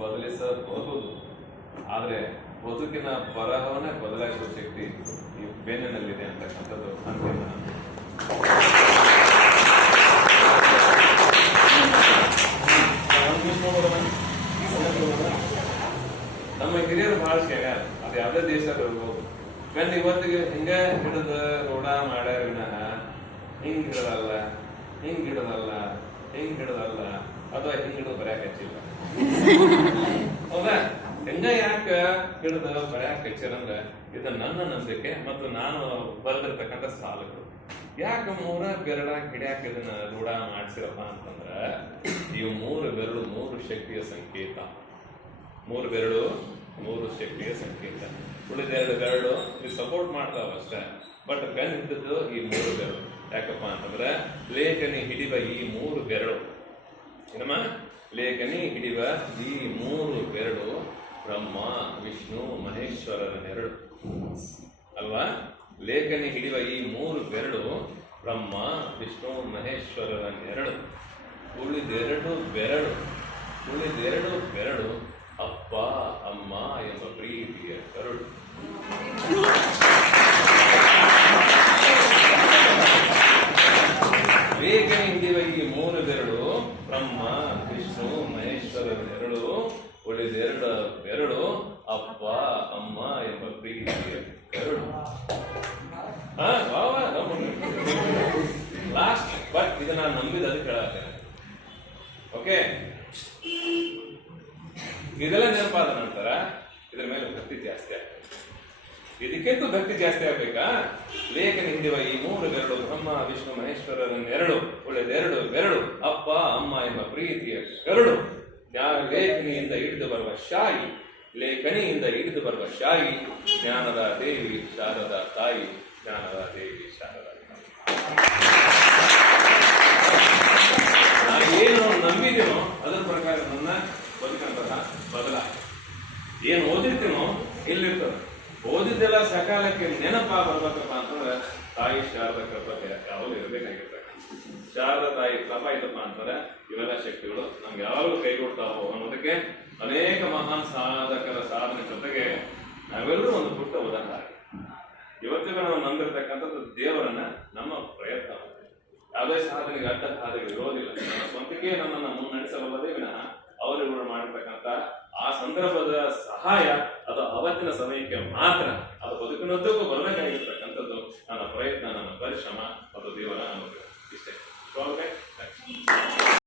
ಬದಲಿಸಬಹುದು, ಆದರೆ ಬದುಕಿನ ಬರಹವನ್ನೇ ಬದಲಾಯಿಸುವ ಶಕ್ತಿ ಈ ಪೆನ್ನಿನಲ್ಲಿದೆ ಅಂತಕ್ಕಂಥದ್ದು ಅಂತಿಮ. ನಮ್ಮ ಹಿರಿಯರು ಬಹಳ ಹೇಳ್ಯಾರ, ಅದು ಯಾವುದೇ ದೇಶದಾಗ ಇರ್ಬೋದು, ಪೆನ್ ಇವತ್ತಿಗೆ ಹಿಂಗ ಹಿಡಿದ ರೂಢ ಮಾಡ್ಯಾರ ವಿನಃ ಹಿಂಗ್ ಹಿಡದಲ್ಲ, ಹಿಂಗ್ ಹಿಡದಲ್ಲ, ಹಿಂಗ್ ಹಿಡದಲ್ಲ, ಅಥವಾ ಹಿಂಗ್ ಹಿಡಿದು ಬರ್ಯಾಕ ಹಚ್ಚಿಲ್ಲ. ಹೌದಾ? ಹೆಂಗ ಯಾಕ ಹಿಡಿದ ಬರ್ಯಾಕ ಹಚ್ಚಿರಂದ್ರ ಇದು ನನ್ನ ನಂಬಿಕೆ ಮತ್ತು ನಾನು ಬರೆದಿರ್ತಕ್ಕಂಥ ಸಾಲುಗಳು. ಯಾಕೆ ಮೂರ ಬೆರಳ ಹಿಡಿಯಾಕ ಇದನ್ನ ರೂಢ ಮಾಡ್ಸಿರಪ್ಪ ಅಂತಂದ್ರ ಈ ಮೂರು ಬೆರಳು ಮೂರು ಶಕ್ತಿಯ ಸಂಕೇತ. ಮೂರು ಬೆರಳು ಮೂರು ಶಕ್ತಿಯ ಸಂಕೇತ. ಉಳಿದೆರಡು ಬೆರಳು ಇದು ಸಪೋರ್ಟ್ ಮಾಡ್ತಾವ ಅಷ್ಟೇ. ಬಟ್ ಪೆನ್ ಹಿಡಿದು ಈ ಮೂರು ಬೆರಳು ಯಾಕಪ್ಪ ಅಂತಂದ್ರೆ ಲೇಖನಿ ಹಿಡಿವ ಈ ಮೂರು ಬೆರಳು ಏನಮ್ಮ, ಲೇಖನಿ ಹಿಡಿವ ಈ ಮೂರು ಬೆರಳು ಬ್ರಹ್ಮ ವಿಷ್ಣು ಮಹೇಶ್ವರರ ನೆರಳು ಅಲ್ವಾ? ಲೇಖನಿ ಹಿಡಿವ ಈ ಮೂರು ಬೆರಳು ಬ್ರಹ್ಮ ವಿಷ್ಣು ಮಹೇಶ್ವರರ ನೆರಳು. ಉಳಿದೆರಡು ಬೆರಳು ಅಪ್ಪ ಅಮ್ಮ ಎಂಬ ಪ್ರೀತಿಯ ಕರುಳು. ಲೇಖನಿ ಹಿಡಿಯುವ ಈ ಮೂರು ಬೆರಳು ಬ್ರಹ್ಮ ವಿಷ್ಣು ಮಹೇಶ್ವರರ ನೆರಳು. ಉಳಿದೆರಡು ಬೆರಳು ಅಪ್ಪ ಅಮ್ಮ ಎಂಬ ಪ್ರೀತಿಯ ಕರುಳು. ಲಾಸ್ಟ್ ಬಟ್ ಇದನ್ನ ನಂಬಿದ ಅದಕ್ಕೆ ಹೇಳತ್ತೇನೆ. ಓಕೆ, ಇದೆಲ್ಲ ನೆನಪಾದ ನಂತರ ಇದ್ರ ಮೇಲೆ ಭಕ್ತಿ ಜಾಸ್ತಿ ಆಗ್ತದೆ. ಇದಕ್ಕಿಂತ ಭಕ್ತಿ ಜಾಸ್ತಿ ಆಗ್ಬೇಕಾ? ಲೇಖನಿ ಹಿಡಿಯುವ ಈ ಮೂರು ಬೆರಳು ಬ್ರಹ್ಮ ವಿಷ್ಣು ಮಹೇಶ್ವರರ ನೆರಳು. ಉಳಿದೆರಡು ಬೆರಳು ಅಪ್ಪ ಅಮ್ಮ ಎಂಬ ಪ್ರೀತಿಯ ಕರುಳು. ಲೇಖನಿಯಿಂದ ಹಿಡಿದು ಬರುವ ಶಾಯಿ, ಲೇಖನಿಯಿಂದ ಹಿಡಿದು ಬರುವ ಶಾಯಿ ಜ್ಞಾನದ ದೇವಿ ಶಾರದಾ ತಾಯಿ, ಜ್ಞಾನದ ದೇವಿ ಶಾರದಾ ತಾಯಿ. ಏನು ನಂಬಿದ್ದೀನೋ ಅದರ ಪ್ರಕಾರ ನನ್ನ ಬದುಕಂತಹ ಬದಲಾಗ. ಏನು ಓದಿರ್ತೀನೋ ಇಲ್ಲಿರ್ತದೆ. ಓದಿದ್ದೆಲ್ಲ ಸಕಾಲಕ್ಕೆ ನೆನಪ ಬರ್ಬೇಕಪ್ಪ ಅಂತಂದ್ರೆ ತಾಯಿ ಶಾರದಾ ಕೃಪಾ ಯಾವಾಗಲೂ ಇರಬೇಕಾಗಿರ್ತದೆ. ಶಾರದಾ ತಾಯಿ ಕೃಪಾ ಇದ್ದಪ್ಪ ಅಂತಂದ್ರೆ ಇವೆಲ್ಲ ಶಕ್ತಿಗಳು ನಮ್ಗೆ ಯಾವಾಗಲೂ ಕೈಗೊಡ್ತಾವೋ ಅನ್ನೋದಕ್ಕೆ ಅನೇಕ ಮಹಾನ್ ಸಾಧಕರ ಸಾಧನೆ ಜೊತೆಗೆ ನಾವೆಲ್ಲರೂ ಒಂದು ಪುಟ್ಟ ಉದಾಹರಣೆ. ಇವತ್ತಿಗೂ ನಾವು ನಂಬಿರ್ತಕ್ಕಂಥದ್ದು ದೇವರನ್ನ ನಮ್ಮ ಪ್ರಯತ್ನ. ಯಾವುದೇ ಸಾಧನೆಗೆ ಅಡ್ಡ ಹಾದಿಗೆ ಇರೋದಿಲ್ಲ. ನನ್ನ ಸ್ವಂತಿಕೆ ನನ್ನನ್ನು ಮುನ್ನಡೆಸಬಲ್ಲದೇ ವಿನಃ ಅವರುಗಳು ಮಾಡಿರ್ತಕ್ಕಂಥ ಆ ಸಂದರ್ಭದ ಸಹಾಯ ಅದು ಅವತ್ತಿನ ಸಮಯಕ್ಕೆ ಮಾತ್ರ. ಅದು ಬದುಕಿನದ್ದಕ್ಕೂ ಬರಬೇಕಾಗಿರ್ತಕ್ಕಂಥದ್ದು ನನ್ನ ಪ್ರಯತ್ನ, ನನ್ನ ಪರಿಶ್ರಮ ಮತ್ತು ದೇವರ ಅನುಗ್ರಹ. ಇಷ್ಟೇ.